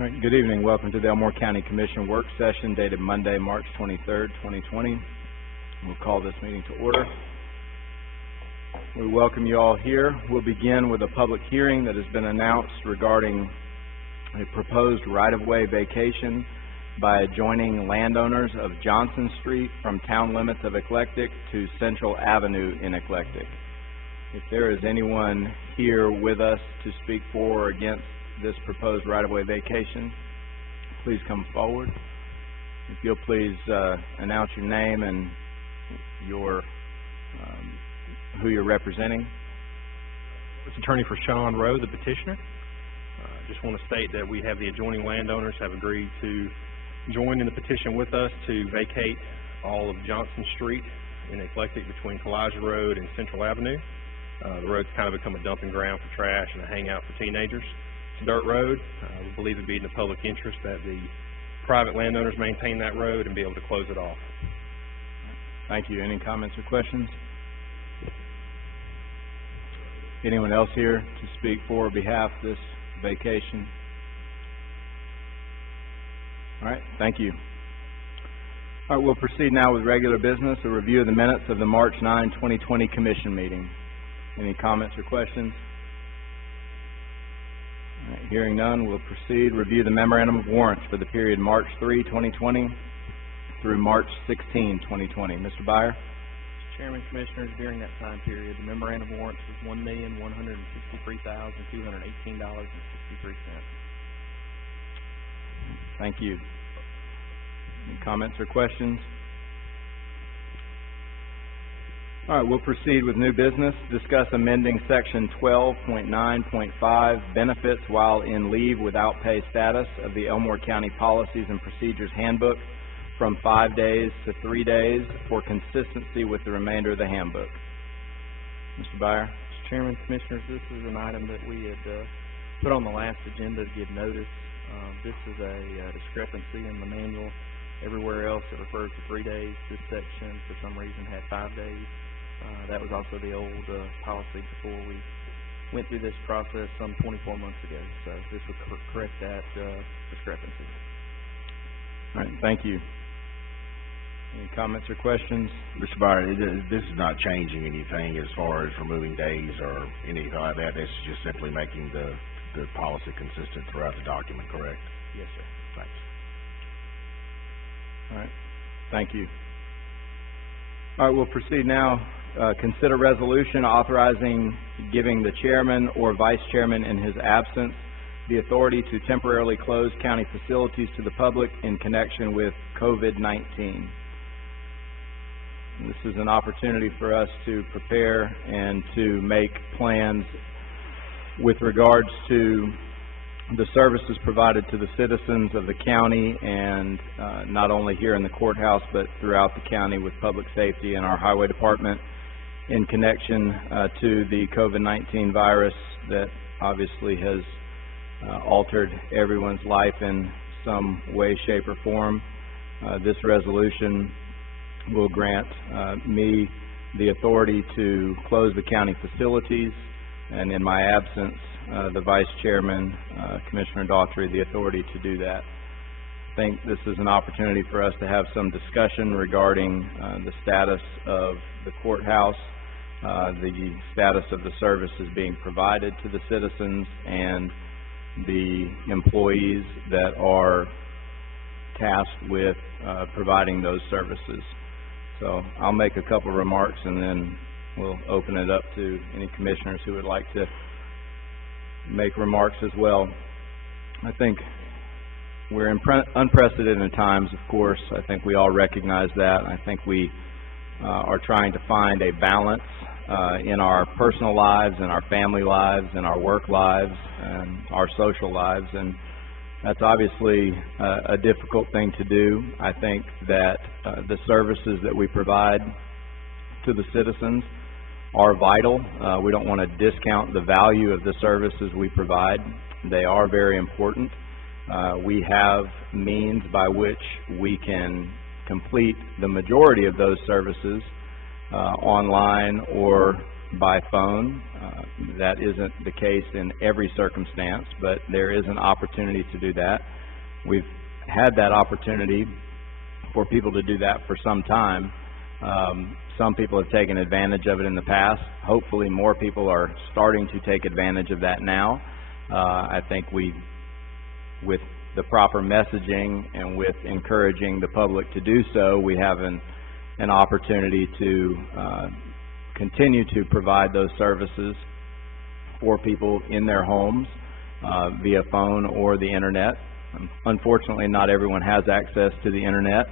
All right, good evening. Welcome to the Elmore County Commission work session dated Monday, March 23rd, 2020. We'll call this meeting to order. We welcome you all here. We'll begin with a public hearing that has been announced regarding a proposed right-of-way vacation by adjoining landowners of Johnson Street from town limits of Eclectic to Central Avenue in Eclectic. If there is anyone here with us to speak for or against this proposed right-of-way vacation, please come forward. If you'll please announce your name and your who you're representing. This attorney for Sean Rowe, the petitioner. Just want to state that we have the adjoining landowners have agreed to join in the petition with us to vacate all of Johnson Street in Eclectic between Kalijah Road and Central Avenue. The road's kind of become a dumping ground for trash and a hangout for teenagers. It's a dirt road. We believe it would be in the public interest that the private landowners maintain that road and be able to close it off. Thank you. Any comments or questions? Anyone else here to speak for or behalf of this vacation? All right, thank you. All right, we'll proceed now with regular business, a review of the minutes of the March 9, 2020 Commission meeting. Any comments or questions? All right, hearing none, we'll proceed. Review the memorandum of warrants for the period March 3, 2020 through March 16, 2020. Mr. Byer? Mr. Chairman, Commissioners, during that time period, the memorandum of warrants was $1,163,218.63. Thank you. Any comments or questions? All right, we'll proceed with new business. Discuss amending Section 12.9.5, Benefits While in Leave Without Pay Status of the Elmore County Policies and Procedures Handbook from 5 days to 3 days for consistency with the remainder of the handbook. Mr. Byer? Mr. Chairman, Commissioners, this is an item that we had put on the last agenda to give notice. This is a discrepancy in the manual. Everywhere else it refers to 3 days. This section, for some reason, had 5 days. That was also the old policy before we went through this process some 24 months ago. So this would correct that discrepancy. All right, thank you. Any comments or questions? Mr. Byer, this is not changing anything as far as removing days or anything like that. This is just simply making the policy consistent throughout the document, correct? Yes, sir. Thanks. All right, thank you. All right, we'll proceed now. Consider resolution authorizing giving the chairman or vice chairman in his absence the authority to temporarily close county facilities to the public in connection with COVID-19. This is an opportunity for us to prepare and to make plans with regards to the services provided to the citizens of the county and not only here in the courthouse but throughout the county with public safety and our highway department in connection to the COVID-19 virus that obviously has altered everyone's life in some way, shape, or form. This resolution will grant me the authority to close the county facilities, and in my absence, the Vice Chairman, Commissioner Daughtry, the authority to do that. I think this is an opportunity for us to have some discussion regarding the status of the courthouse, the status of the services being provided to the citizens, and the employees that are tasked with providing those services. So I'll make a couple remarks and then we'll open it up to any commissioners who would like to make remarks as well. I think we're in unprecedented times, of course. I think we all recognize that. I think we are trying to find a balance in our personal lives, in our family lives, in our work lives, and our social lives, and that's obviously a difficult thing to do. I think that the services that we provide to the citizens are vital. We don't want to discount the value of the services we provide. They are very important. We have means by which we can complete the majority of those services online or by phone. That isn't the case in every circumstance, but there is an opportunity to do that. We've had that opportunity for people to do that for some time. Some people have taken advantage of it in the past. Hopefully more people are starting to take advantage of that now. I think with the proper messaging and with encouraging the public to do so, we have an opportunity to continue to provide those services for people in their homes via phone or the internet. Unfortunately, not everyone has access to the internet.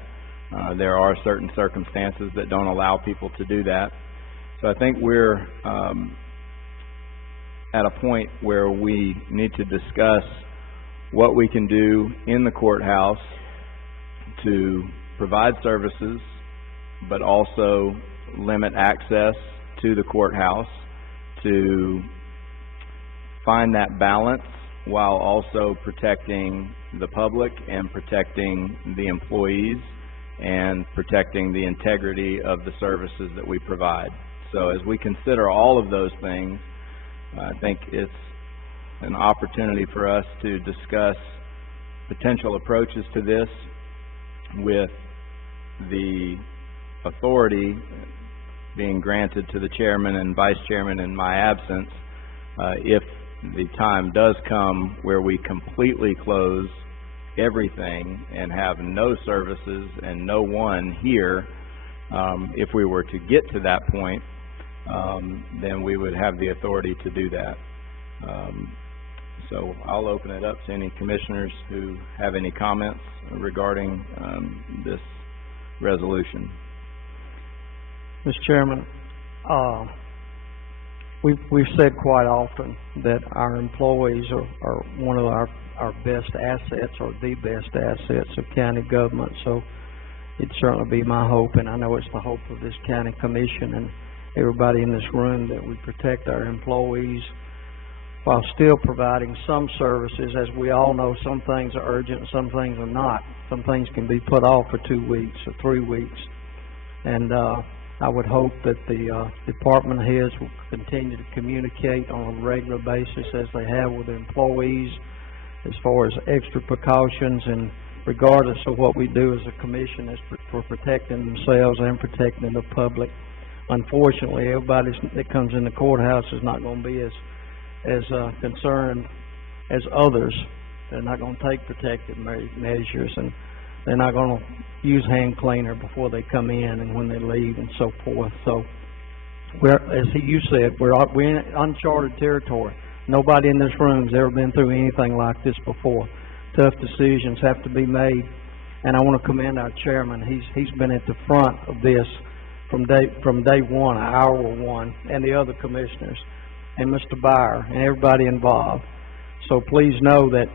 There are certain circumstances that don't allow people to do that. So I think we're at a point where we need to discuss what we can do in the courthouse to provide services, but also limit access to the courthouse, to find that balance while also protecting the public and protecting the employees and protecting the integrity of the services that we provide. So as we consider all of those things, I think it's an opportunity for us to discuss potential approaches to this with the authority being granted to the chairman and vice chairman in my absence, if the time does come where we completely close everything and have no services and no one here, if we were to get to that point, then we would have the authority to do that. So I'll open it up to any commissioners who have any comments regarding this resolution. Mr. Chairman, we've said quite often that our employees are one of our best assets, or the best assets of county government. So it'd certainly be my hope, and I know it's the hope of this county commission and everybody in this room, that we protect our employees while still providing some services. As we all know, some things are urgent and some things are not. Some things can be put off for 2 weeks or 3 weeks. And I would hope that the department heads will continue to communicate on a regular basis, as they have with their employees, as far as extra precautions, and regardless of what we do as a commission, is for protecting themselves and protecting the public. Unfortunately, everybody that comes in the courthouse is not going to be as concerned as others. They're not going to take protective measures, and they're not going to use hand cleaner before they come in and when they leave and so forth. So, as you said, we're in uncharted territory. Nobody in this room has ever been through anything like this before. Tough decisions have to be made, and I want to commend our chairman. He's been at the front of this from day one, hour one, and the other commissioners, and Mr. Byer, and everybody involved. So please know that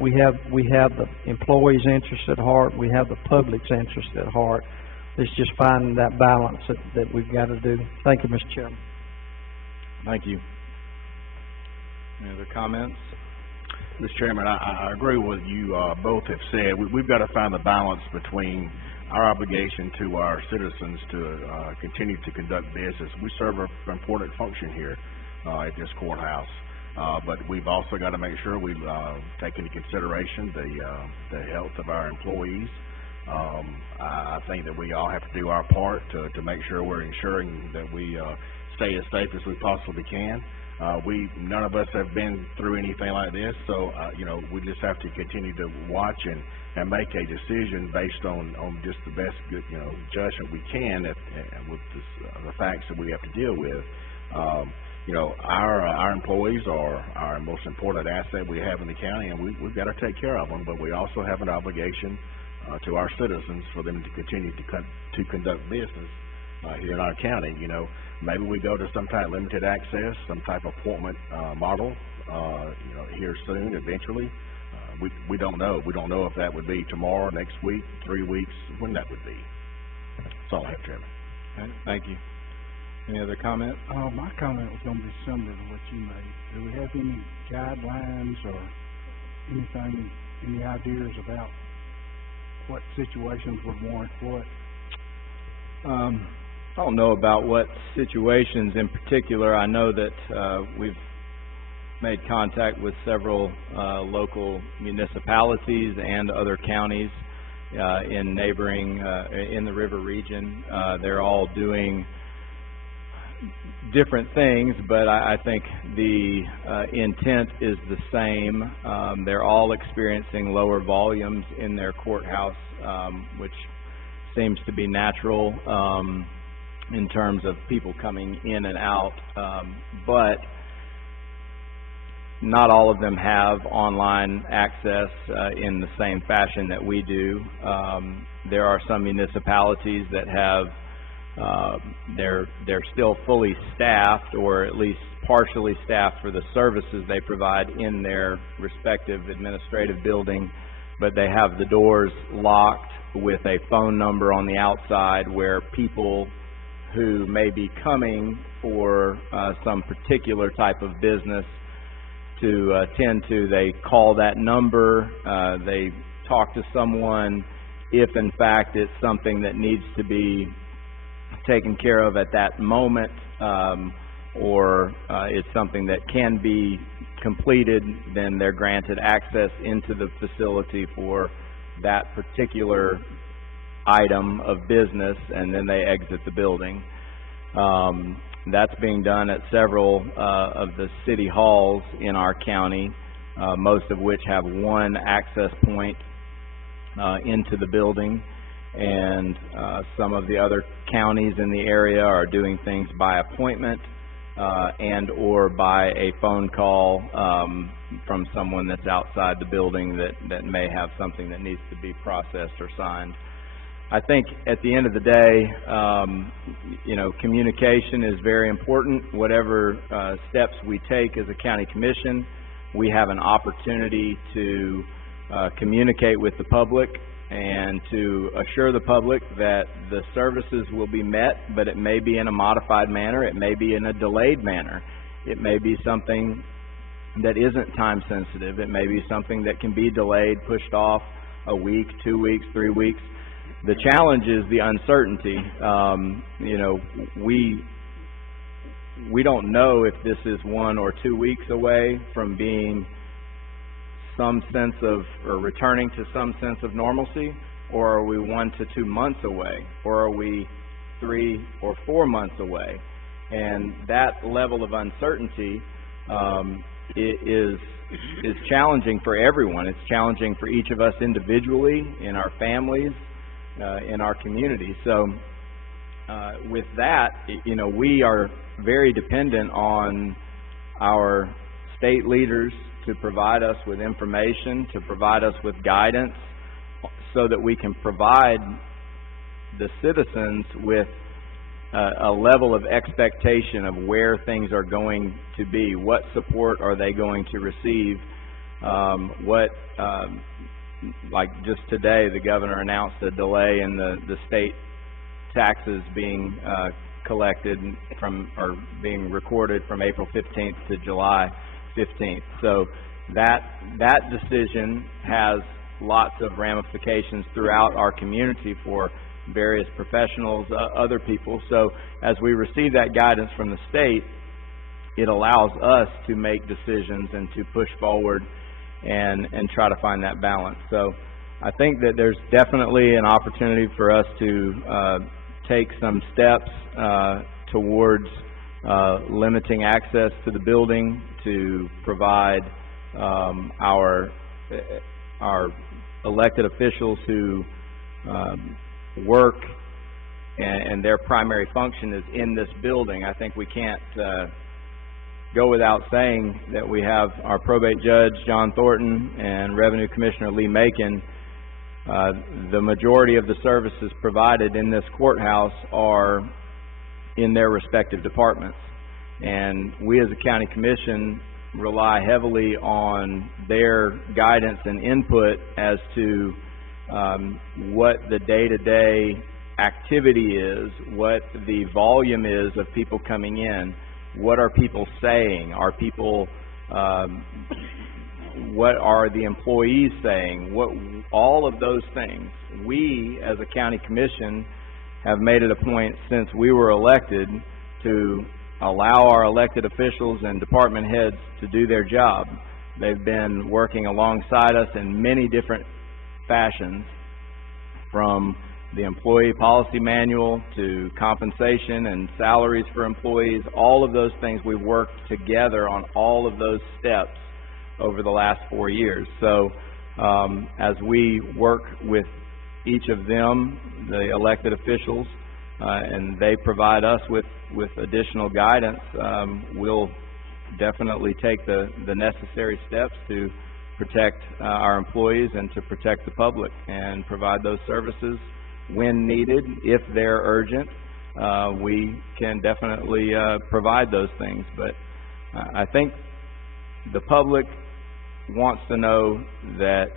we have the employees' interest at heart. We have the public's interest at heart. It's just finding that balance that we've got to do. Thank you, Mr. Chairman. Thank you. Any other comments? Mr. Chairman, I agree with you both have said. We've got to find the balance between our obligation to our citizens to continue to conduct business. We serve an important function here at this courthouse, but we've also got to make sure we take into consideration the health of our employees. I think that we all have to do our part to make sure we're ensuring that we stay as safe as we possibly can. None of us have been through anything like this, so we just have to continue to watch and make a decision based on just the best judgment we can with the facts that we have to deal with. Our employees are our most important asset we have in the county, and we've got to take care of them. But we also have an obligation to our citizens for them to continue to conduct business here in our county. Maybe we go to some type of limited access, some type of appointment model, here soon, eventually. We don't know. We don't know if that would be tomorrow, next week, 3 weeks, when that would be. That's all I have, Chairman. Okay, thank you. Any other comment? My comment was going to be similar to what you made. Do we have any guidelines or anything, any ideas about what situations would warrant what? I don't know about what situations in particular. I know that we've made contact with several local municipalities and other counties in neighboring, in the river region. They're all doing different things, but I think the intent is the same. They're all experiencing lower volumes in their courthouse, which seems to be natural in terms of people coming in and out, but not all of them have online access in the same fashion that we do. There are some municipalities that have they're still fully staffed, or at least partially staffed, for the services they provide in their respective administrative building, but they have the doors locked with a phone number on the outside where people who may be coming for some particular type of business to attend to, they call that number, they talk to someone if in fact it's something that needs to be taken care of at that moment, or it's something that can be completed, then they're granted access into the facility for that particular item of business, and then they exit the building. That's being done at several of the city halls in our county, most of which have one access point into the building, and some of the other counties in the area are doing things by appointment and or by a phone call from someone that's outside the building that may have something that needs to be processed or signed. I think at the end of the day, communication is very important. Whatever steps we take as a county commission, we have an opportunity to communicate with the public and to assure the public that the services will be met, but it may be in a modified manner, it may be in a delayed manner, it may be something that isn't time sensitive, it may be something that can be delayed, pushed off a week, 2 weeks, 3 weeks. The challenge is the uncertainty. We don't know if this is 1 or 2 weeks away from being some sense of, or returning to some sense of normalcy, or are we 1 to 2 months away, or are we 3 or 4 months away? And that level of uncertainty is challenging for everyone. It's challenging for each of us individually, in our families, in our community. So with that, we are very dependent on our state leaders to provide us with information, to provide us with guidance, so that we can provide the citizens with a level of expectation of where things are going to be. What support are they going to receive? Like just today, the governor announced a delay in the state taxes being collected from, or being recorded from April 15th to July 15th. So that decision has lots of ramifications throughout our community for various professionals, other people. So as we receive that guidance from the state, it allows us to make decisions and to push forward and try to find that balance. So I think that there's definitely an opportunity for us to take some steps towards limiting access to the building, to provide our elected officials who work and their primary function is in this building. I think we can't go without saying that we have our probate judge, John Thornton, and Revenue Commissioner Lee Macon. The majority of the services provided in this courthouse are in their respective departments. And we as a county commission rely heavily on their guidance and input as to what the day-to-day activity is, what the volume is of people coming in, what are people saying, are people, what are the employees saying, all of those things. We as a county commission have made it a point since we were elected to allow our elected officials and department heads to do their job. They've been working alongside us in many different fashions, from the employee policy manual to compensation and salaries for employees. All of those things, we've worked together on all of those steps over the last 4 years. So as we work with each of them, the elected officials, and they provide us with additional guidance, we'll definitely take the necessary steps to protect our employees and to protect the public and provide those services when needed. If they're urgent, we can definitely provide those things. But I think the public wants to know that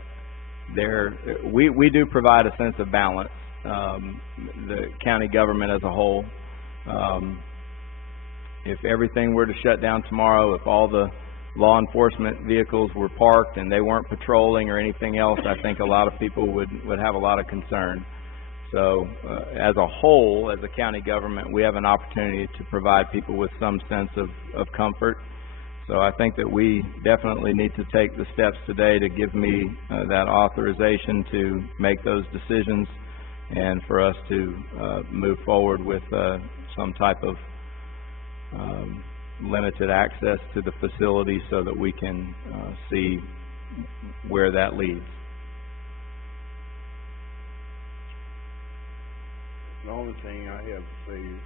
we do provide a sense of balance, the county government as a whole. If everything were to shut down tomorrow, if all the law enforcement vehicles were parked and they weren't patrolling or anything else, I think a lot of people would have a lot of concern. So as a whole, as a county government, we have an opportunity to provide people with some sense of comfort. So I think that we definitely need to take the steps today to give me that authorization to make those decisions and for us to move forward with some type of limited access to the facility so that we can see where that leads. The only thing I have to say is,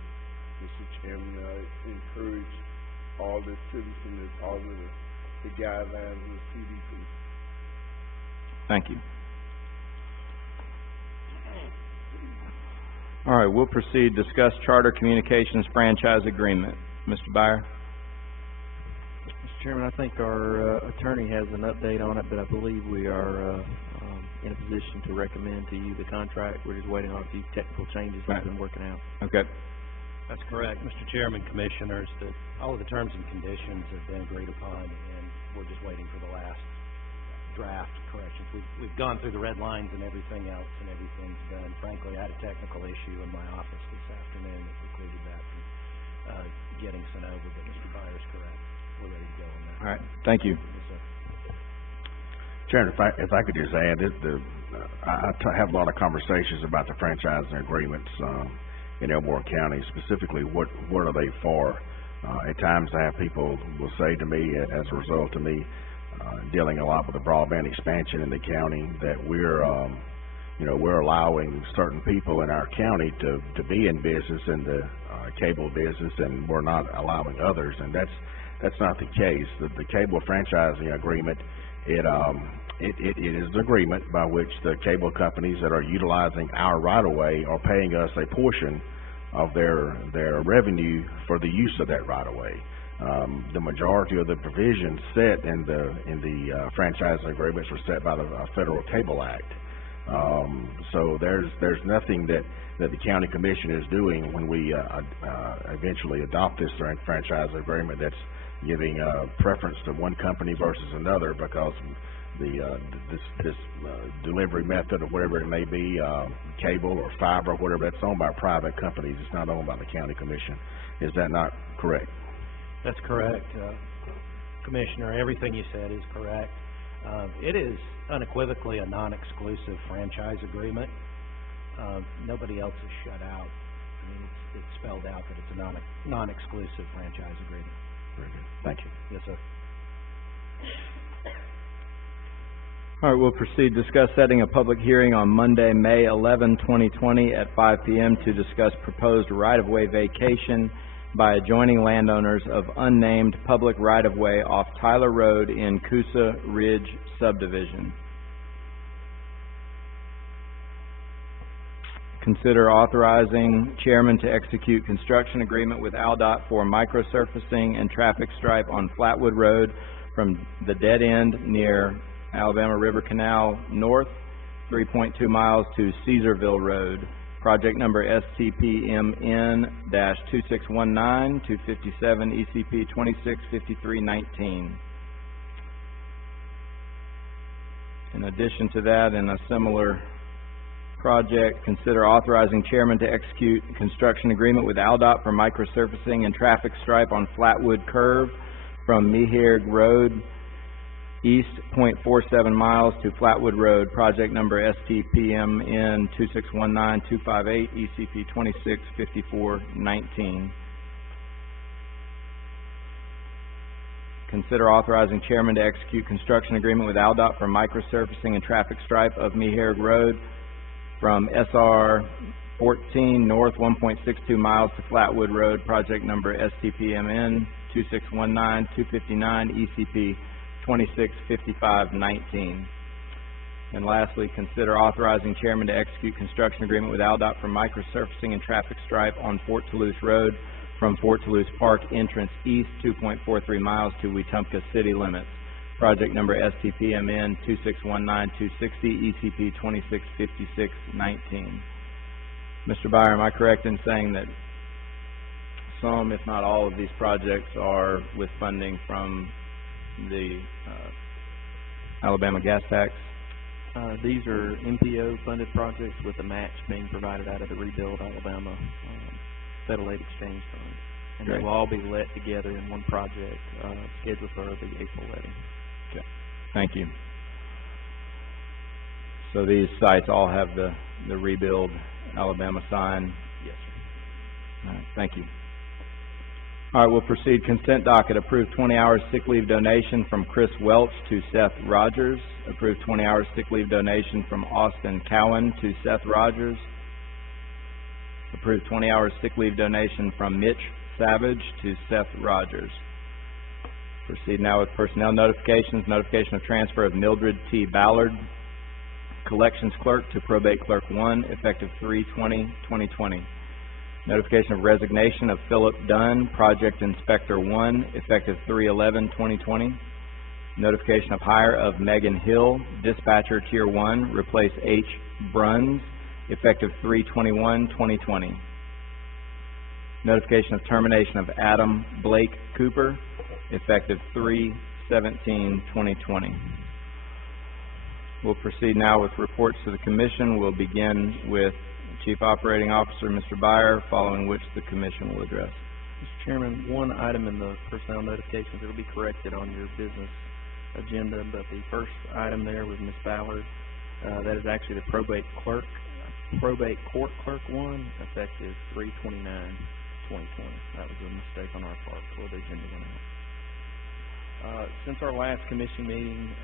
Mr. Chairman, I encourage all the citizens to follow the guidelines of the CDC. Thank you. All right, we'll proceed. Discuss Charter Communications franchise agreement. Mr. Byer? Mr. Chairman, I think our attorney has an update on it, but I believe we are in a position to recommend to you the contract. We're just waiting on a few technical changes that have been working out. Okay. That's correct, Mr. Chairman, Commissioners, that all of the terms and conditions have been agreed upon, and we're just waiting for the last draft corrections. We've gone through the red lines and everything else, and everything's done. Frankly, I had a technical issue in my office this afternoon that precluded that from getting sent over, but Mr. Byer's correct. We're ready to go on that. All right. Thank you. Yes, sir. Chairman, if I could just add, I have a lot of conversations about the franchising agreements in Elmore County. Specifically, what are they for? At times I have people will say to me, as a result of me dealing a lot with the broadband expansion in the county, that we're allowing certain people in our county to be in business in the cable business, and we're not allowing others, and that's not the case. The cable franchising agreement, it is an agreement by which the cable companies that are utilizing our right-of-way are paying us a portion of their revenue for the use of that right-of-way. The majority of the provisions set in the franchising agreements were set by the Federal Cable Act. So there's nothing that the county commission is doing when we eventually adopt this franchise agreement that's giving preference to one company versus another, because this delivery method or whatever it may be, cable or fiber or whatever, that's owned by private companies. It's not owned by the county commission. Is that not correct? That's correct, Commissioner. Everything you said is correct. It is unequivocally a non-exclusive franchise agreement. Nobody else is shut out. I mean, it's spelled out that it's a non-exclusive franchise agreement. Very good. Thank you. Yes, sir. All right, we'll proceed. Discuss setting a public hearing on Monday, May 11, 2020 at 5 p.m. to discuss proposed right-of-way vacation by adjoining landowners of unnamed public right-of-way off Tyler Road in Coosa Ridge subdivision. Consider authorizing chairman to execute construction agreement with AlDOT for microsurfacing and traffic stripe on Flatwood Road from the dead end near Alabama River Canal North, 3.2 miles to Caesarville Road. Project number STPMN-2619, 257 ECP 265319. In addition to that, in a similar project, consider authorizing chairman to execute construction agreement with AlDOT for microsurfacing and traffic stripe on Flatwood Curve from Mehig Road east .47 miles to Flatwood Road, project number STPMN 2619258, ECP 265419. Consider authorizing chairman to execute construction agreement with AlDOT for microsurfacing and traffic stripe of Mehig Road from SR 14 north 1.62 miles to Flatwood Road, project number STPMN 2619259, ECP 265519. And lastly, consider authorizing chairman to execute construction agreement with AlDOT for microsurfacing and traffic stripe on Fort Toulouse Road from Fort Toulouse Park entrance east 2.43 miles to Wetumpka city limits. Project number STPMN 2619260, ECP 265619. Mr. Byer, am I correct in saying that some, if not all, of these projects are with funding from the Alabama gas tax? These are MPO funded projects with the match being provided out of the Rebuild Alabama Federal Aid Exchange Fund. And Great. they will all be let together in one project, scheduled for the April letting. Okay, thank you. So these sites all have the Rebuild Alabama sign? Yes, sir. All right, thank you. All right, we'll proceed. Consent docket, approved 20 hours sick leave donation from Chris Welch to Seth Rogers. Approved 20 hours sick leave donation from Austin Cowan to Seth Rogers. Approved 20 hours sick leave donation from Mitch Savage to Seth Rogers. Proceed now with personnel notifications. Notification of transfer of Mildred T. Ballard, collections clerk, to probate clerk 1, effective 3/20/2020. Notification of resignation of Philip Dunn, project inspector 1, effective 3/11/2020. Notification of hire of Megan Hill, dispatcher tier 1, replace H. Bruns, effective 3/21/2020. Notification of termination of Adam Blake Cooper, effective 3/17/2020. We'll proceed now with reports to the commission. We'll begin with Chief Operating Officer, Mr. Byer, following which the commission will address. Mr. Chairman, one item in the personnel notifications, it'll be corrected on your business agenda, but the first item there was Ms. Ballard. That is actually the probate court clerk 1, effective 3/29/2020. That was a mistake on our part before the agenda went out. Since our last commission meeting,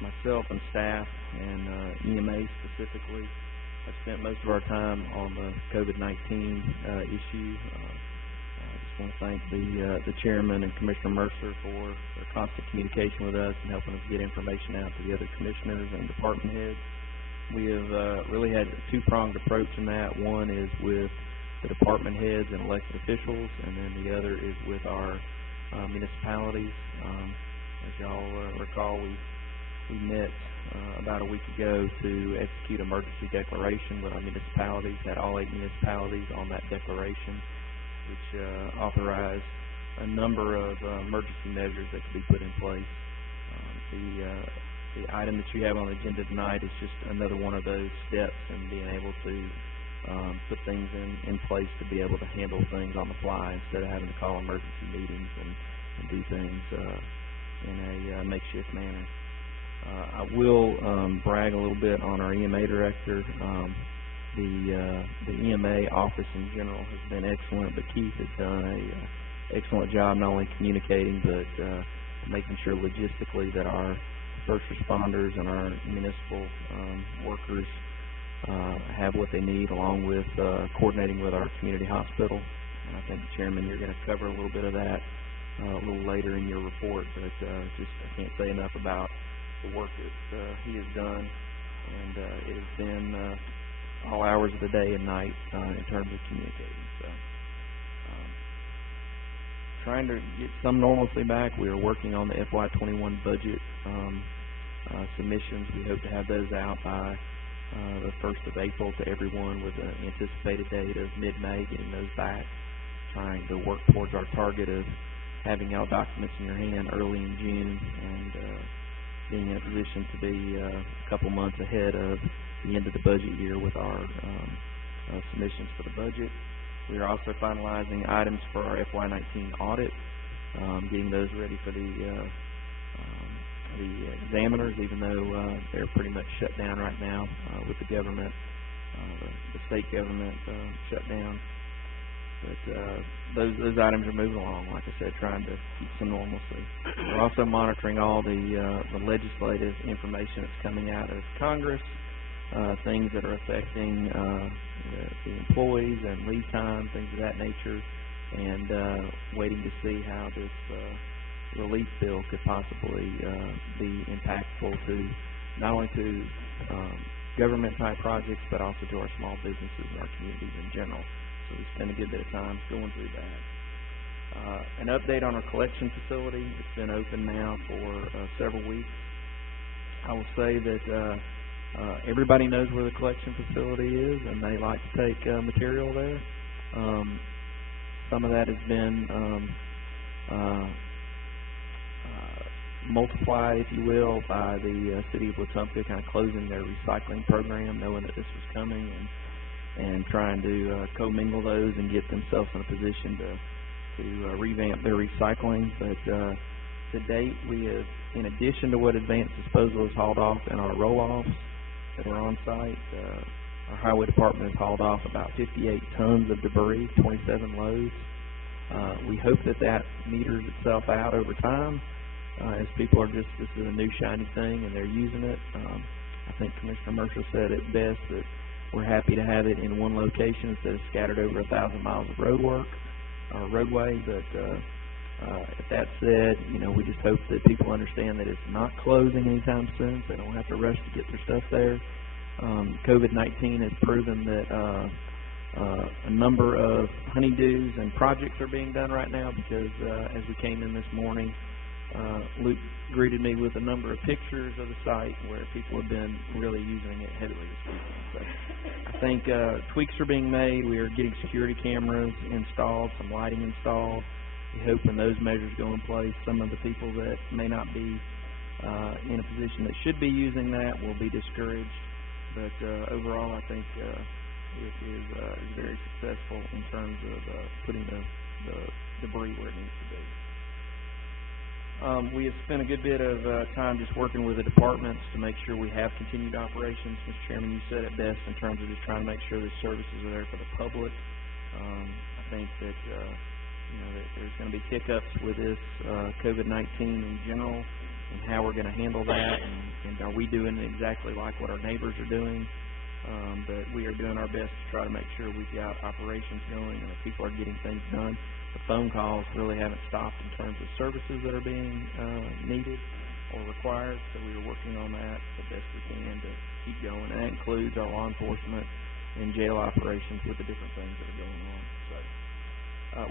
myself and staff and EMA specifically have spent most of our time on the COVID-19 issue. I just want to thank the chairman and Commissioner Mercer for their constant communication with us and helping us get information out to the other commissioners and department heads. We have really had a two-pronged approach in that. One is with the department heads and elected officials, and then the other is with our municipalities. As y'all recall, we met about a week ago to execute emergency declaration with our municipalities, had all 8 municipalities on that declaration, which authorized a number of emergency measures that could be put in place. The item that you have on the agenda tonight is just another one of those steps in being able to put things in place to be able to handle things on the fly instead of having to call emergency meetings and do things in a makeshift manner. I will brag a little bit on our EMA director. The EMA office in general has been excellent, but Keith has done a excellent job not only communicating but making sure logistically that our first responders and our municipal workers have what they need, along with coordinating with our community hospital. And I think, Chairman, you're going to cover a little bit of that a little later in your report, but I can't say enough about the work that he has done, and it has been all hours of the day and night in terms of communicating. So, trying to get some normalcy back. We are working on the FY21 budget submissions. We hope to have those out by the 1st of April to everyone, with an anticipated date of mid-May, getting those back, trying to work towards our target of having our documents in your hand early in June, and being in a position to be a couple months ahead of the end of the budget year with our submissions for the budget. We are also finalizing items for our FY19 audit, getting those ready for the examiners, even though they're pretty much shut down right now with the government, the state government shut down. But those items are moving along, like I said, trying to keep some normalcy. We're also monitoring all the legislative information that's coming out of Congress, things that are affecting the employees and leave time, things of that nature, and waiting to see how this relief bill could possibly be impactful to not only to government type projects, but also to our small businesses and our communities in general. So we spend a good bit of time going through that. An update on our collection facility. It's been open now for several weeks. I will say that everybody knows where the collection facility is, and they like to take material there. Some of that has been multiplied, if you will, by the city of Wetumpka kind of closing their recycling program, knowing that this was coming, and trying to commingle those and get themselves in a position to revamp their recycling. But to date, we have, in addition to what advanced disposal has hauled off in our roll-offs that are on site, our highway department has hauled off about 58 tons of debris, 27 loads. We hope that meters itself out over time, as people are just, this is a new shiny thing and they're using it. I think Commissioner Mercer said it best that we're happy to have it in one location instead of scattered over 1,000 miles of roadway. But if that said, we just hope that people understand that it's not closing anytime soon, so they don't have to rush to get their stuff there. COVID-19 has proven that a number of honeydews and projects are being done right now, because as we came in this morning, Luke greeted me with a number of pictures of the site where people have been really using it heavily this weekend. So I think tweaks are being made. We are getting security cameras installed, some lighting installed. We hope when those measures go in place, some of the people that may not be in a position that should be using that will be discouraged. But overall, I think it is very successful in terms of putting the debris where it needs to be. We have spent a good bit of time just working with the departments to make sure we have continued operations. Mr. Chairman, you said it best in terms of just trying to make sure the services are there for the public. I think that that there's going to be hiccups with this COVID-19 in general, and how we're going to handle that, and are we doing exactly like what our neighbors are doing. But we are doing our best to try to make sure we've got operations going and that people are getting things done. The phone calls really haven't stopped in terms of services that are being needed or required, so we are working on that the best we can to keep going. And that includes our law enforcement and jail operations with the different things that are going on. So,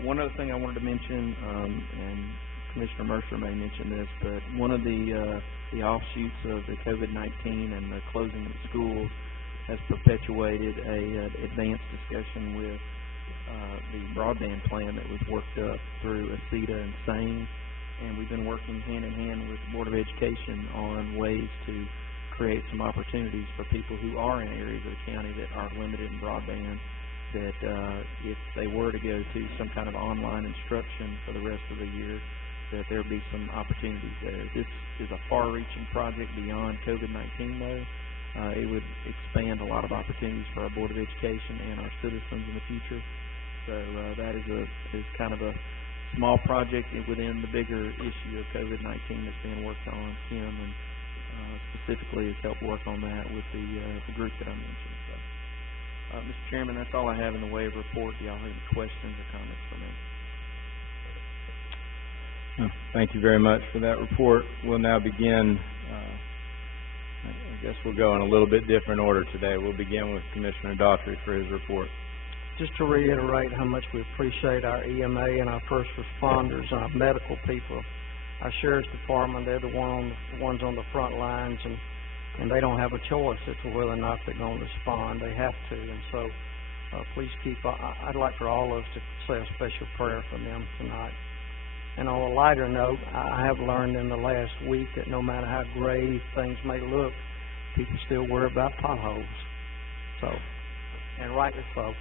one other thing I wanted to mention, and Commissioner Mercer may mention this, but one of the offshoots of the COVID-19 and the closing of the schools has perpetuated a advanced discussion with the broadband plan that was worked up through ACETA and SANE, and we've been working hand in hand with the Board of Education on ways to create some opportunities for people who are in areas of the county that are limited in broadband, that if they were to go to some kind of online instruction for the rest of the year, that there would be some opportunities there. This is a far-reaching project beyond COVID-19, though. It would expand a lot of opportunities for our Board of Education and our citizens in the future. So that is kind of a small project within the bigger issue of COVID-19 that's being worked on. Kim and specifically has helped work on that with the group that I mentioned. So, Mr. Chairman, that's all I have in the way of report. Do y'all have any questions or comments for me? Thank you very much for that report. We'll now begin. I guess we'll go in a little bit different order today. We'll begin with Commissioner Daughtry for his report. Just to reiterate how much we appreciate our EMA and our first responders and our medical people. Our Sheriff's Department, they're the ones on the front lines, and they don't have a choice as to whether or not they're going to respond. They have to, and so please keep, I'd like for all of us to say a special prayer for them tonight. And on a lighter note, I have learned in the last week that no matter how grave things may look people still worry about potholes. So, and rightly so.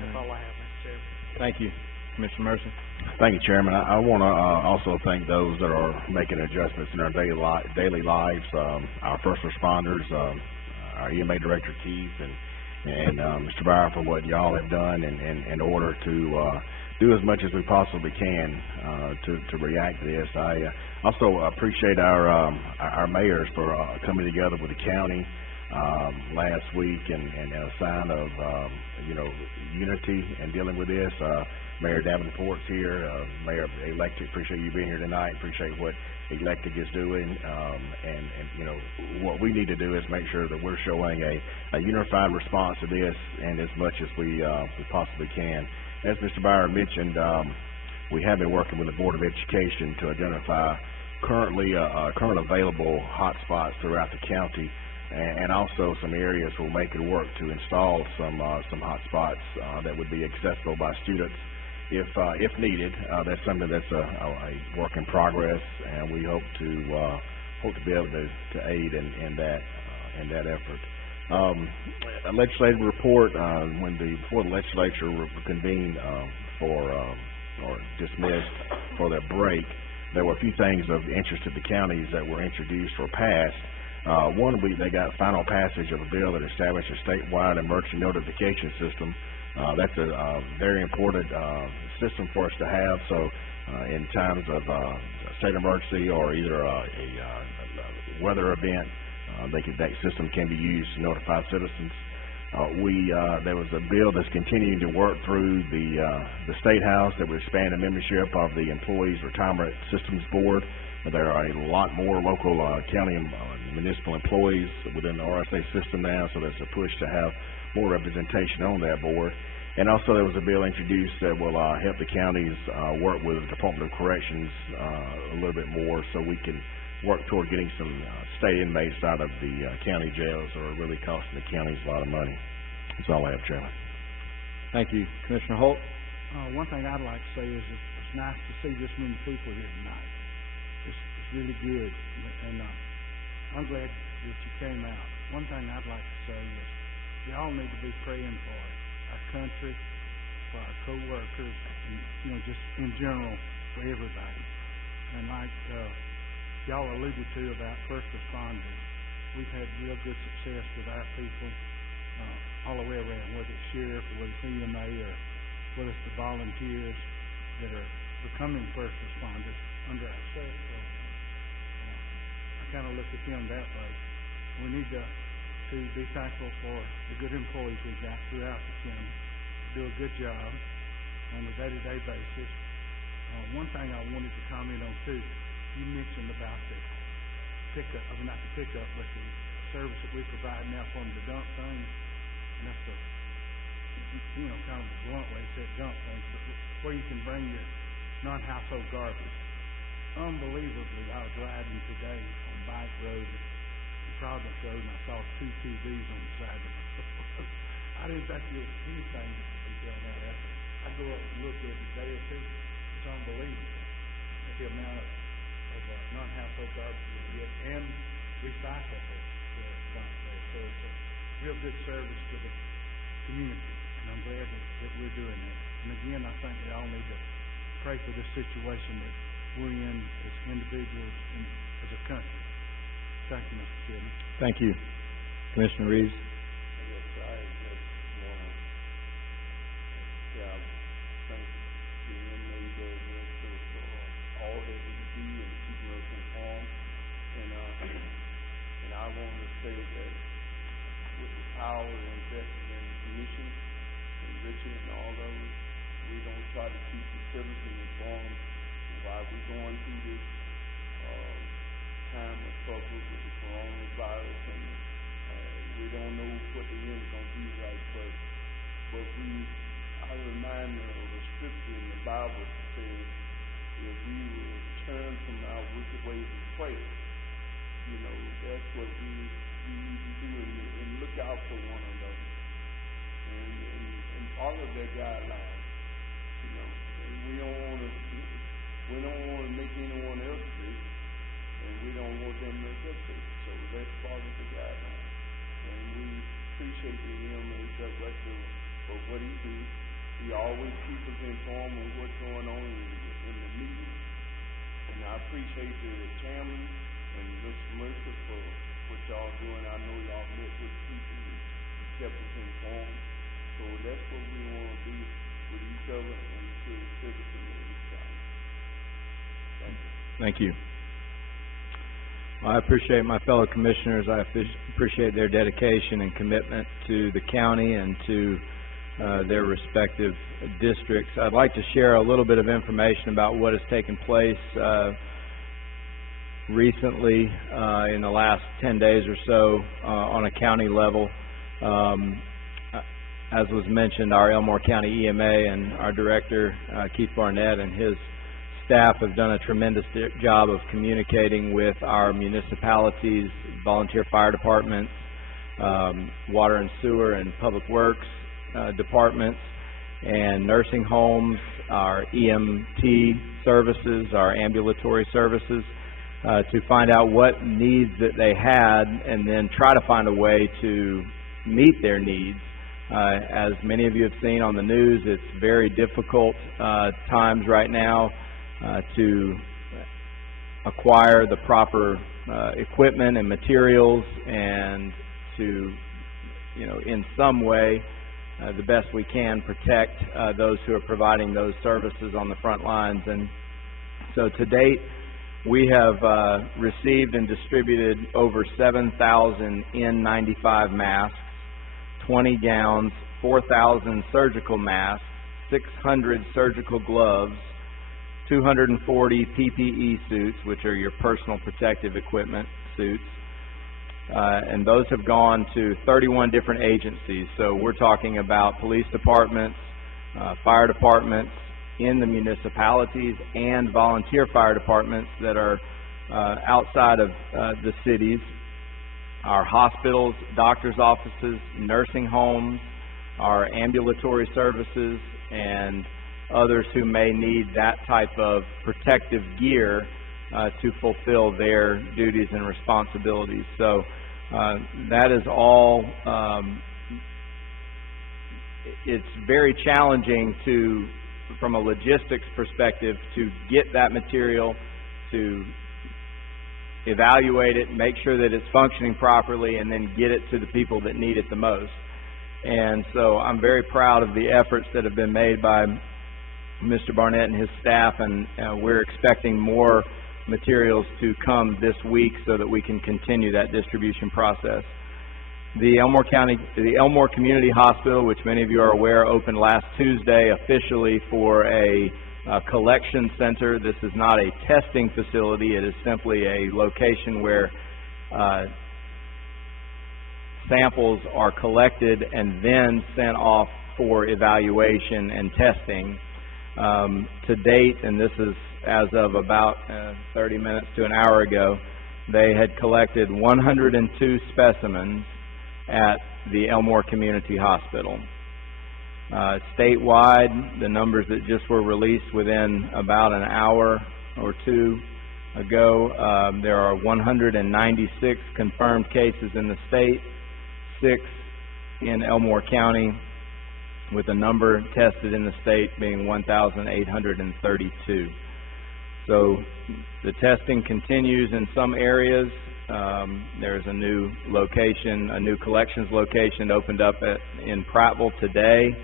That's all I have, Mr. Chairman. Thank you. Commissioner Mercer? Thank you, Chairman. I want to also thank those that are making adjustments in our daily lives, our first responders, our EMA Director Keith and Mr. Byer, for what y'all have done in order to do as much as we possibly can to react to this. I also appreciate our mayors for coming together with the county last week and a sign of unity in dealing with this. Mayor Davenport's here, Mayor Electric, appreciate you being here tonight, appreciate what Electric is doing, and what we need to do is make sure that we're showing a unified response to this, and as much as we possibly can. As Mr. Byer mentioned, we have been working with the Board of Education to identify current available hotspots throughout the county, and also some areas we'll make it work to install some hotspots that would be accessible by students if needed. That's something that's a work in progress, and we hope to be able to aid in that effort. A legislative report before the legislature convened or dismissed for their break, there were a few things of interest to the counties that were introduced or passed. One week they got final passage of a bill that established a statewide emergency notification system. That's a very important system for us to have. So in times of state emergency or either a weather event, that system can be used to notify citizens. There was a bill that's continuing to work through the State House that would expand the membership of the Employees Retirement Systems Board. There are a lot more local county and municipal employees within the RSA system now, so there's a push to have more representation on that board. And also there was a bill introduced that will help the counties work with the Department of Corrections a little bit more, so we can work toward getting some state inmates out of the county jails that are really costing the counties a lot of money. That's all I have, Chairman. Thank you. Commissioner Holt? One thing I'd like to say is it's nice to see this many people here tonight. It's really good, and I'm glad that you came out. One thing I'd like to say is we all need to be praying for our country, for our co-workers, and just in general for everybody. And like y'all alluded to about first responders, we've had real good success with our people all the way around, whether it's sheriff, whether it's EMA, or whether it's the volunteers that are becoming first responders under our SAFE program. I kind of look at them that way. We need to be thankful for the good employees we've got throughout the county, do a good job on a day-to-day basis. One thing I wanted to comment on too, you mentioned about the pickup, not the pickup, but the service that we provide now for them to dump things, and that's the, kind of the blunt way to say dump things, but where you can bring your non-household garbage. Unbelievably, I was riding today on Bike Road, Providence Road, and I saw 2 TVs on the side of the road. I didn't think there was anything that could be done out there. I go up and look every day or two. It's unbelievable at the amount of non-household garbage we get and recyclable dump there. So it's a real good service to the community, and I'm glad that we're doing that. And again, I think we all need to pray for this situation that we're in as individuals and as a country. Thank you, Mr. Chairman. Thank you. Commissioner Reeves? Yes, I just want to thank the inmates very much for all that we do and keeping us informed. And I want to say that with the power invested in the commission and Richard and all those, we're going to try to keep the citizens informed while we're going through this time of trouble with the coronavirus, and we don't know what the end's going to be like, but I remind them of the scripture in the Bible that says, if we will turn from our wicked ways and pray, that's what we need to do, and look out for one another, and follow their guidelines, and we don't want to make anyone else sick, and we don't want them to get sick. So what he do. He always keeps us informed of what's going on in the meeting. And I appreciate the chairman and Mr. Mercer for what y'all doing. I know y'all met with people and kept us informed. So that's what we want to do with each other and to the citizens of this county. Thank you. Thank you. Well, I appreciate my fellow commissioners. I appreciate their dedication and commitment to the county and to their respective districts. I'd like to share a little bit of information about what has taken place recently in the last 10 days or so on a county level. As was mentioned, our Elmore County EMA and our director, Keith Barnett, and his staff have done a tremendous job of communicating with our municipalities, volunteer fire departments, water and sewer and public works departments, and nursing homes, our EMT services, our ambulatory services, to find out what needs that they had and then try to find a way to meet their needs. As many of you have seen on the news, it's very difficult times right now to acquire the proper equipment and materials and to, in some way, the best we can protect those who are providing those services on the front lines. And so to date, we have received and distributed over 7,000 N95 masks, 20 gowns, 4,000 surgical masks, 600 surgical gloves, 240 PPE suits, which are your personal protective equipment suits, and those have gone to 31 different agencies. So we're talking about police departments, fire departments in the municipalities, and volunteer fire departments that are outside of the cities, our hospitals, doctors' offices, nursing homes, our ambulatory services, and others who may need that type of protective gear to fulfill their duties and responsibilities. So that is all, it's very challenging to, from a logistics perspective, to get that material, to evaluate it, make sure that it's functioning properly, and then get it to the people that need it the most. And so I'm very proud of the efforts that have been made by Mr. Barnett and his staff, and we're expecting more materials to come this week so that we can continue that distribution process. The Elmore Community Hospital, which many of you are aware, opened last Tuesday officially for a collection center. This is not a testing facility. It is simply a location where samples are collected and then sent off for evaluation and testing. To date, and this is as of about 30 minutes to an hour ago, they had collected 102 specimens at the Elmore Community Hospital. Statewide, the numbers that just were released within about an hour or two ago, there are 196 confirmed cases in the state, 6 in Elmore County, with the number tested in the state being 1,832. So the testing continues in some areas. There's a new location, a new collections location opened up in Prattville today,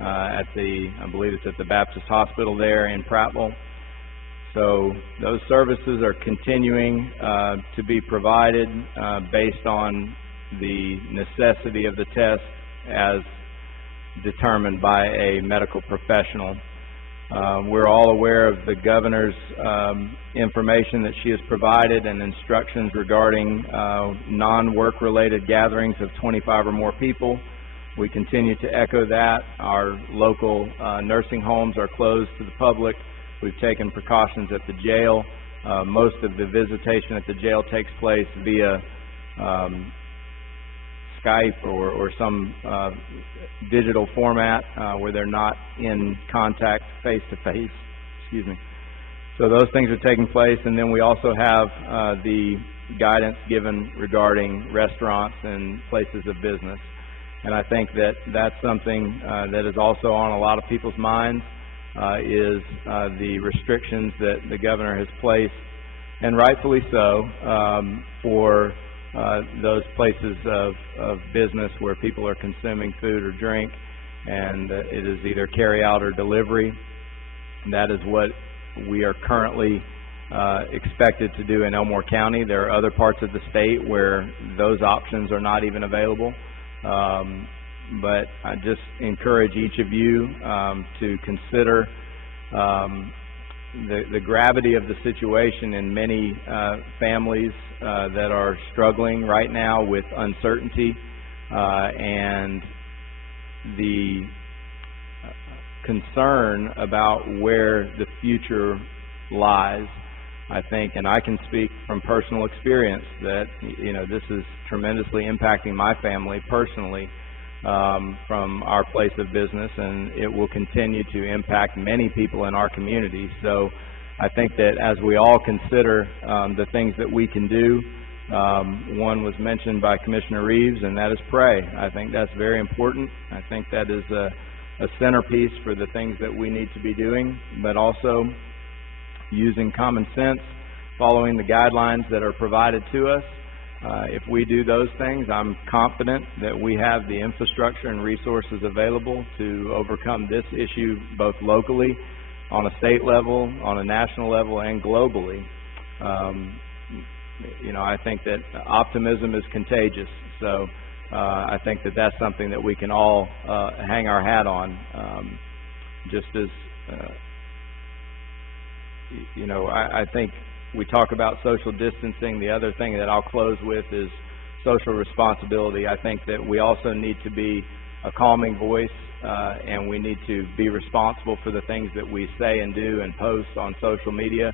I believe it's at the Baptist Hospital there in Prattville. So those services are continuing to be provided based on the necessity of the test as determined by a medical professional. We're all aware of the governor's information that she has provided and instructions regarding non-work related gatherings of 25 or more people. We continue to echo that. Our local nursing homes are closed to the public. We've taken precautions at the jail. Most of the visitation at the jail takes place via Skype or some digital format where they're not in contact face-to-face. Excuse me. So those things are taking place, and then we also have the guidance given regarding restaurants and places of business. And I think that that's something that is also on a lot of people's minds, is the restrictions that the governor has placed, and rightfully so, for those places of business where people are consuming food or drink, and it is either carry out or delivery. That is what we are currently expected to do in Elmore County. There are other parts of the state where those options are not even available. But I just encourage each of you to consider the gravity of the situation in many families that are struggling right now with uncertainty, and the concern about where the future lies. I think, and I can speak from personal experience, that this is tremendously impacting my family personally, from our place of business, and it will continue to impact many people in our community. So I think that as we all consider the things that we can do, one was mentioned by Commissioner Reeves, and that is pray. I think that's very important. I think that is a centerpiece for the things that we need to be doing, but also using common sense, following the guidelines that are provided to us. If we do those things, I'm confident that we have the infrastructure and resources available to overcome this issue, both locally, on a state level, on a national level, and globally. I think that optimism is contagious, so I think that that's something that we can all hang our hat on. Just as I think we talk about social distancing. The other thing that I'll close with is social responsibility. I think that we also need to be a calming voice, and we need to be responsible for the things that we say and do and post on social media.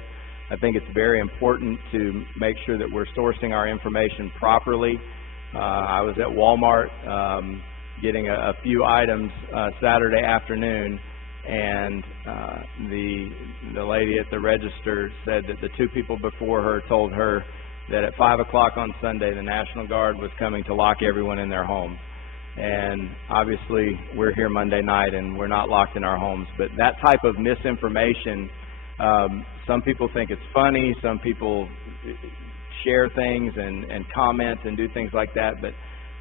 I think it's very important to make sure that we're sourcing our information properly. I was at Walmart getting a few items Saturday afternoon, and the lady at the register said that the two people before her told her that at 5 o'clock on Sunday the National Guard was coming to lock everyone in their homes. And obviously we're here Monday night and we're not locked in our homes, but that type of misinformation, some people think it's funny, some people share things and comment and do things like that, but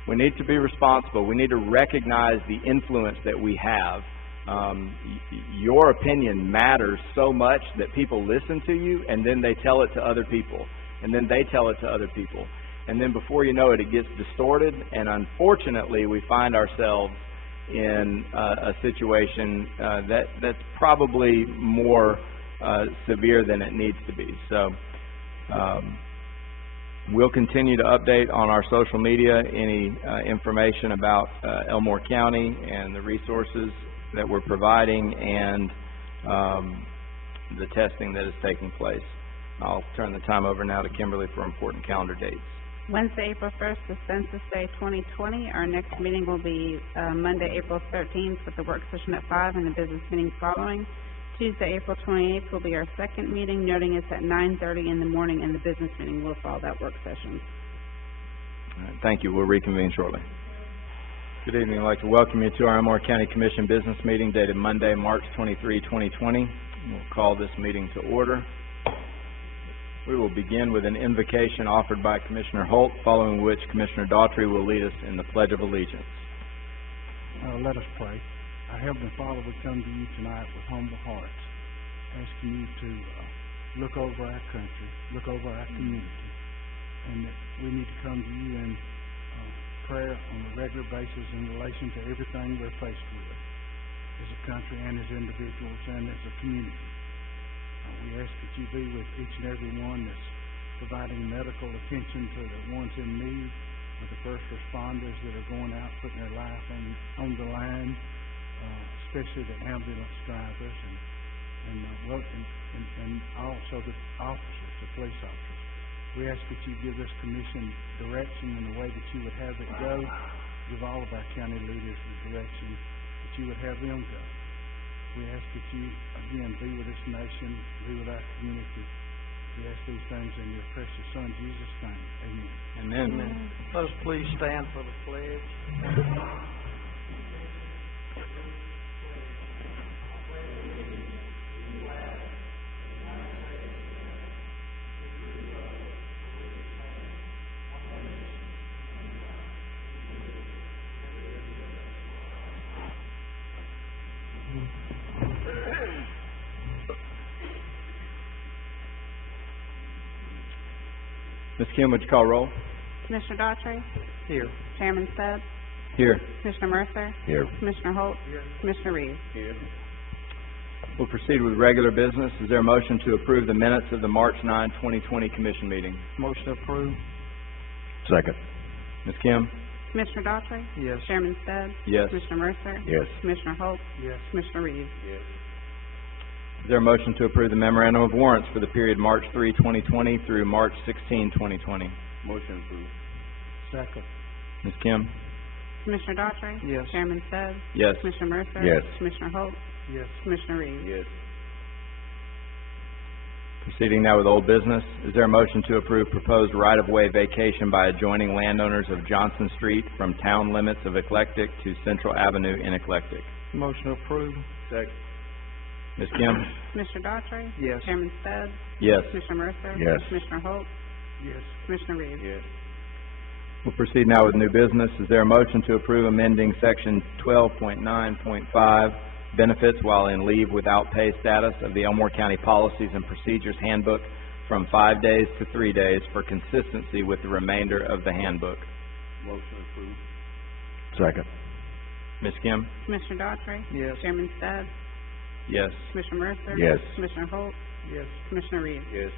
we need to be responsible. We need to recognize the influence that we have. Your opinion matters so much that people listen to you, and then they tell it to other people, and then they tell it to other people, and then before you know it, it gets distorted, and unfortunately we find ourselves in a situation that's probably more severe than it needs to be. So we'll continue to update on our social media any information about Elmore County and the resources that we're providing, and the testing that is taking place. I'll turn the time over now to Kimberly for important calendar dates. Wednesday, April 1st is Census Day 2020. Our next meeting will be Monday, April 13th with the work session at 5 and the business meeting following. Tuesday, April 28th will be our second meeting, noting it's at 9:30 in the morning, and the business meeting will follow that work session. All right, thank you. We'll reconvene shortly. Good evening. I'd like to welcome you to our Elmore County Commission business meeting dated Monday, March 23, 2020. We'll call this meeting to order. We will begin with an invocation offered by Commissioner Holt, following which Commissioner Daughtry will lead us in the Pledge of Allegiance. Let us pray. Our Heavenly Father, we come to you tonight with humble hearts, asking you to look over our country, look over our community, and that we need to come to you in prayer on a regular basis in relation to everything we're faced with as a country and as individuals and as a community. We ask that you be with each and every one that's providing medical attention to the ones in need, with the first responders that are going out, putting their life on the line, especially the ambulance drivers and also the officers, the police officers. We ask that you give this commission direction in the way that you would have it go. Give all of our county leaders the direction that you would have them go. We ask that you, again, be with this nation, be with our community. We ask these things in your precious Son, Jesus' name. Amen. Amen. Let us please stand for the pledge. Ms. Kim, would you call roll? Commissioner Daughtry? Here. Chairman Stubbs? Here. Commissioner Mercer? Here. Commissioner Holt? Commissioner Reeves? We'll proceed with regular business. Is there a motion to approve the minutes of the March 9, 2020 commission meeting? Motion approved. Second. Ms. Kim? Commissioner Daughtry? Yes. Chairman Stubbs? Yes. Commissioner Mercer? Yes. Commissioner Holt? Yes. Commissioner Reeves? Is there a motion to approve the memorandum of warrants for the period March 3, 2020 through March 16, 2020? Motion approved. Second. Ms. Kim? Commissioner Daughtry? Yes. Chairman Stubbs? Yes. Commissioner Mercer? Yes. Commissioner Holt? Yes. Commissioner Reeves? Yes. Proceeding now with old business. Is there a motion to approve proposed right-of-way vacation by adjoining landowners of Johnson Street from town limits of Eclectic to Central Avenue in Eclectic? Motion approved. Second. Ms. Kim? Commissioner Daughtry? Yes. Chairman Stubbs? Yes. Commissioner Mercer? Yes. Commissioner Holt? Yes. Commissioner Reeves? Yes. We'll proceed now with new business. Is there a motion to approve amending section 12.9.5, benefits while in leave without pay status of the Elmore County Policies and Procedures Handbook from 5 days to 3 days for consistency with the remainder of the handbook? Motion approved. Second. Ms. Kim? Commissioner Daughtry? Yes. Chairman Stubbs? Yes. Commissioner Mercer? Yes. Commissioner Holt? Yes. Commissioner Reeves? Yes.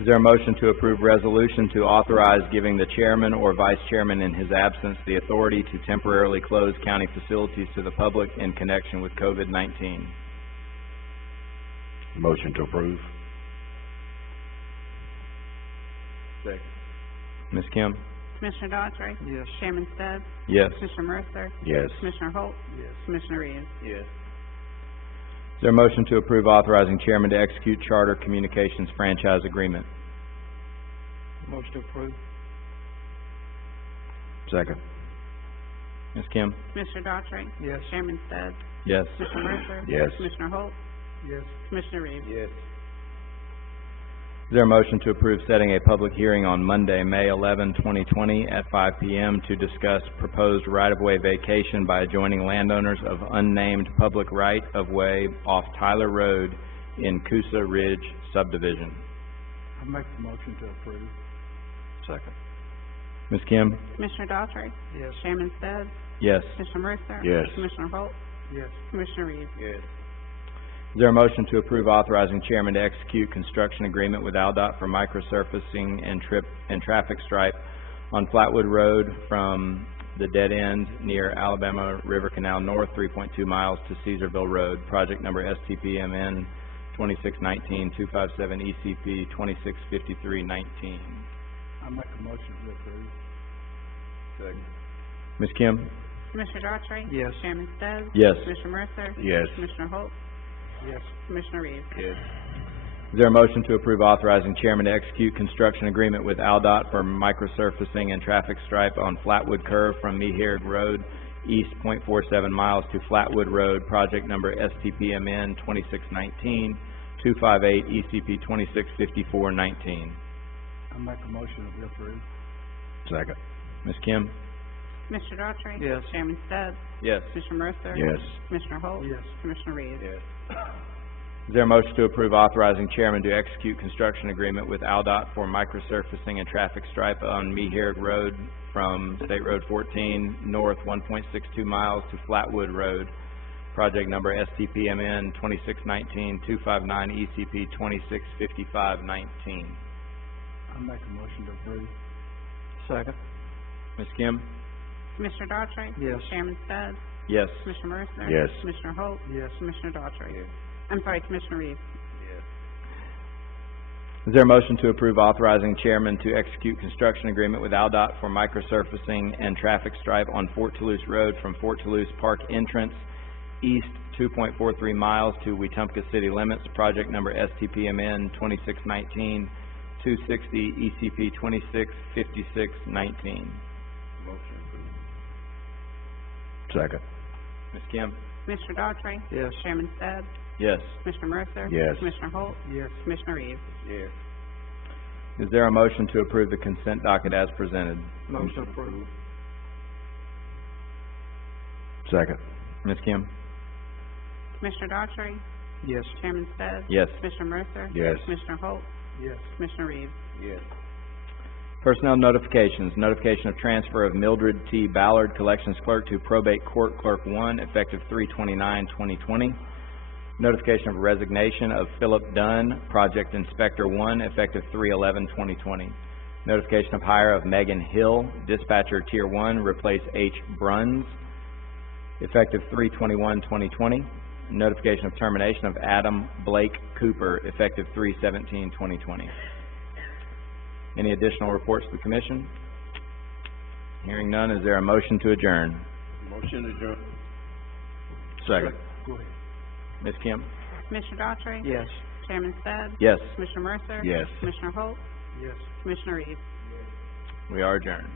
Is there a motion to approve resolution to authorize giving the chairman or vice chairman in his absence the authority to temporarily close county facilities to the public in connection with COVID-19? Motion to approve. Second. Ms. Kim? Commissioner Daughtry? Yes. Chairman Stubbs? Yes. Commissioner Mercer? Yes. Commissioner Holt? Yes. Commissioner Reeves? Yes. Is there a motion to approve authorizing chairman to execute Charter Communications franchise agreement? Motion approved. Second. Ms. Kim? Commissioner Daughtry? Yes. Chairman Stubbs? Yes. Commissioner Mercer? Yes. Commissioner Holt? Yes. Commissioner Reeves? Yes. Is there a motion to approve setting a public hearing on Monday, May 11, 2020 at 5 p.m. to discuss proposed right-of-way vacation by adjoining landowners of unnamed public right-of-way off Tyler Road in Coosa Ridge subdivision? I make the motion to approve. Second. Ms. Kim? Commissioner Daughtry? Yes. Chairman Stubbs? Yes. Commissioner Mercer? Yes. Commissioner Holt? Yes. Commissioner Reeves? Yes. Is there a motion to approve authorizing chairman to execute construction agreement with AlDOT for microsurfacing and traffic stripe on Flatwood Road from the dead end near Alabama River Canal North, 3.2 miles to Caesarville Road, project number STPMN 2619-257 ECP 265319? I make a motion to approve. Second. Ms. Kim? Commissioner Daughtry? Yes. Chairman Stubbs? Yes. Commissioner Mercer? Yes. Commissioner Holt? Yes. Commissioner Reeves? Yes. Is there a motion to approve authorizing chairman to execute construction agreement with AlDOT for microsurfacing and traffic stripe on Flatwood Curve from Meharrig Road east .47 miles to Flatwood Road, project number STPMN 2619-258 ECP 265419? I make a motion that we approve. Second. Ms. Kim? Commissioner Daughtry? Yes. Chairman Stubbs? Yes. Commissioner Mercer? Yes. Commissioner Holt? Yes. Commissioner Reeves? Yes. Is there a motion to approve authorizing chairman to execute construction agreement with AlDOT for microsurfacing and traffic stripe on Meharrig Road from State Road 14 north 1.62 miles to Flatwood Road, project number STPMN 2619-259 ECP 265519? I make a motion to approve. Second. Ms. Kim? Commissioner Daughtry? Yes. Chairman Stubbs? Yes. Commissioner Mercer? Yes. Commissioner Holt? Yes. Commissioner Daughtry? Yes. I'm sorry, Commissioner Reeves? Yes. Is there a motion to approve authorizing chairman to execute construction agreement with AlDOT for microsurfacing and traffic stripe on Fort Toulouse Road from Fort Toulouse Park entrance east 2.43 miles to Wetumpka city limits, project number STPMN 2619-260 ECP 265619? Motion approved. Second. Ms. Kim? Commissioner Daughtry? Yes. Chairman Stubbs? Yes. Commissioner Mercer? Yes. Commissioner Holt? Yes. Commissioner Reeves? Yes. Is there a motion to approve the consent docket as presented? Motion approved. Second. Ms. Kim? Commissioner Daughtry? Yes. Chairman Stubbs? Yes. Commissioner Mercer? Yes. Commissioner Holt? Yes. Commissioner Reeves. Yes. Personnel notifications, notification of transfer of Mildred T. Ballard, Collections Clerk, to Probate Court Clerk 1, effective 3/29/2020. Notification of resignation of Philip Dunn, Project Inspector 1, effective 3/11/2020. Notification of hire of Megan Hill, Dispatcher Tier 1, replace H. Bruns, effective 3/21/2020. Notification of termination of Adam Blake Cooper, effective 3/17/2020. Any additional reports to the commission? Hearing none, is there a motion to adjourn? Motion adjourned. Second. Go ahead. Ms. Kemp? Commissioner Daughtry? Yes. Chairman Spad? Yes, Commissioner Mercer? Yes. Commissioner Holt? Yes. Commissioner Reeves? we are adjourned.